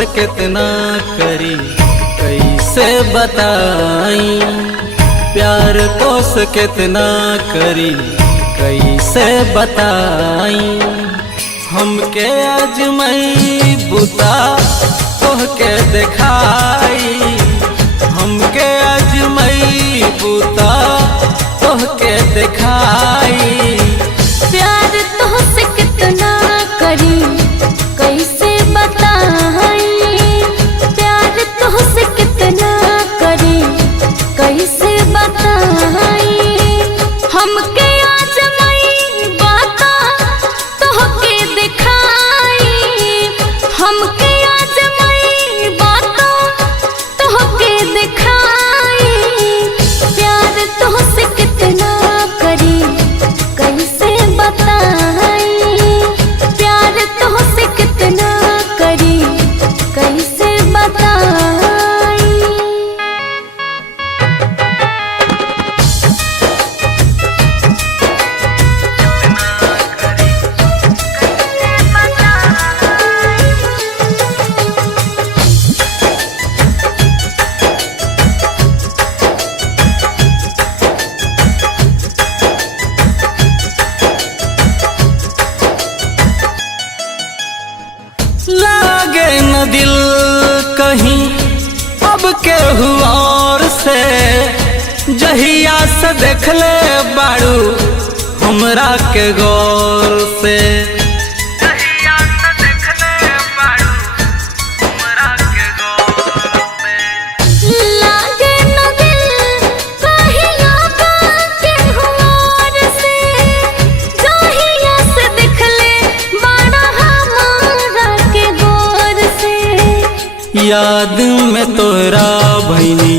से कितना करी कैसे बताई, प्यार तो से कितना करी कैसे बताई। हमके अजमई बुता तोहके दिखाई, हमके अजमई बुता तोहके दिखाई। प्यार तोहसे कितना करी कैसे बताई, प्यार तोहसे कितना करी कैसे बताई। हमके आजमाई बाता तोहके दिखाई, हमके आजमाई बाता तोहके दिखाई। प्यार तोहसे कितना करी कैसे बताई, प्यार तोहसे कितना करी कैसे बताई। लागे न दिल कहीं अब केहू और से, जहिया से देखले बाड़ू हमरा के गौर से। जहिया से देखले बाड़ू हमरा के गौर से। लागे न दिल कहीं अब केहू और से, जहिया से देखले बाड़ा हमरा के गौर से। याद में तोरा भैनी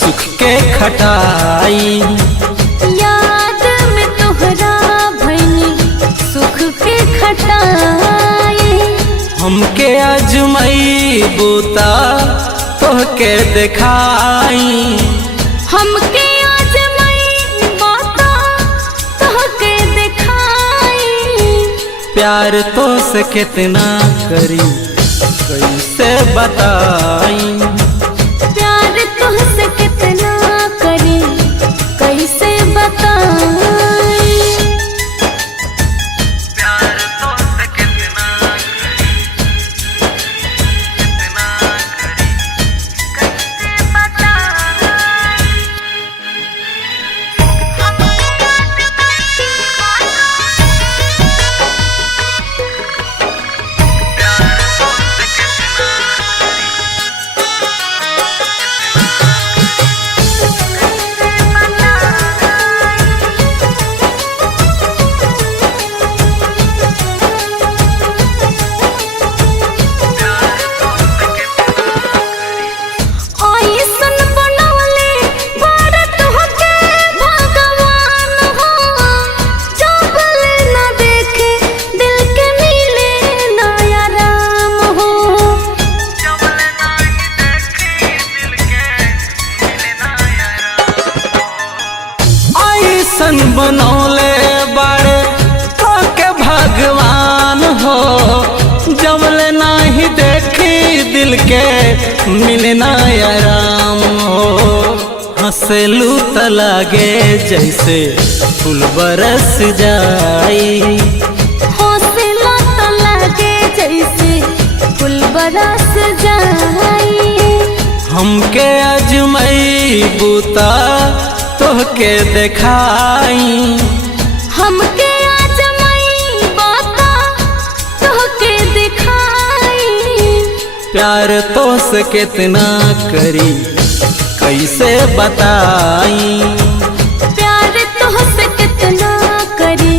सुख के खटाई, याद में तोहरा भैनी सुख के खटाई। हमके अजमई बूता तोहके दिखाई, हमके आजमाई बाता तोहके दिखाई। प्यार तो से कितना करी कैसे बताई। प्यार तुझसे कितना करी कैसे बताई। प्यार तो से कितना करी कैसे बताई। ऐसन बनवले बाड़ा तोहके भगवान हो, जबल न देखे दिल के मिले ना आराम हो। ऐसन बनौले बाड़े तोके भगवान हो, जबले नाही देखी दिल के मिलना आराम हो। हंसलू त लागे जैसे फूल बरस जाई, हौसला तो लगे जैसे फूल बरस जाई। हमके अजमई बूता तोहके दिखाई, हमके आजमाई बाता तोहके दिखाई। प्यार तो से कितना करी कैसे बताई। प्यार तुझसे कितना करी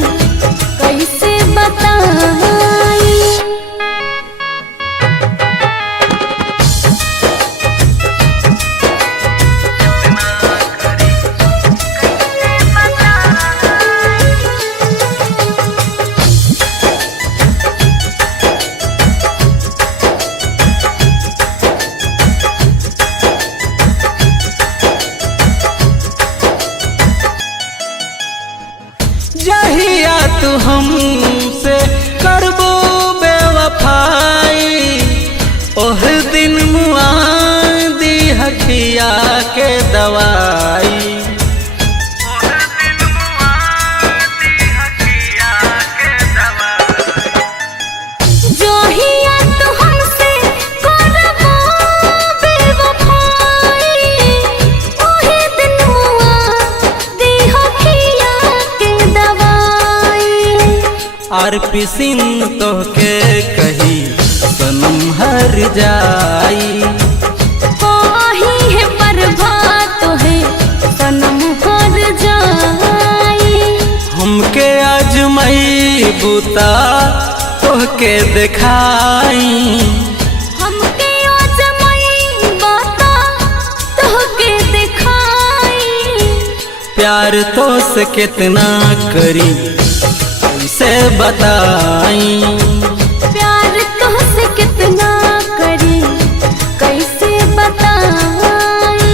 कैसे बताई। जहिया तू हमसे करबो बेवफाई, ओह आरपी सिंह तोहके कही सनम हर जाई। काही है प्रभात है सनम हर जाई। हमके आजमाई बूता तोहके दिखाई। हमके आजमाई बाता तोहके दिखाई। प्यार तो से कितना करी कैसे बताई। प्यार तुझसे कितना करी कैसे बताई।